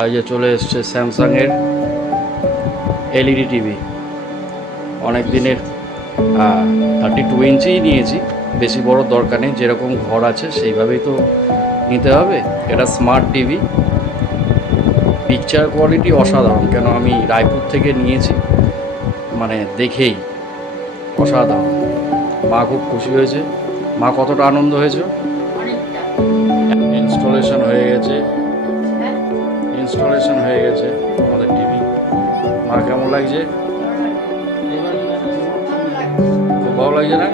আর যে চলে এসছে স্যামসাংয়ের এলইডি টিভি। অনেক দিনের থার্টি টু ইঞ্চিই নিয়েছি। বেশি বড় দরকার নেই যেরকম ঘর আছে সেইভাবেই তো নিতে হবে। এটা স্মার্ট টিভি। পিকচার কোয়ালিটি অসাধারণ কেন আমি রায়পুর থেকে নিয়েছি মানে দেখেই অসাধারণ। মা খুব খুশি হয়েছে। মা কতটা আনন্দ হয়েছে? ইনস্টলেশন হয়ে গেছে। হয়ে গেছে আমাদের টিভি মা কেমন লাগছে? খুব ভালো লাগছে না?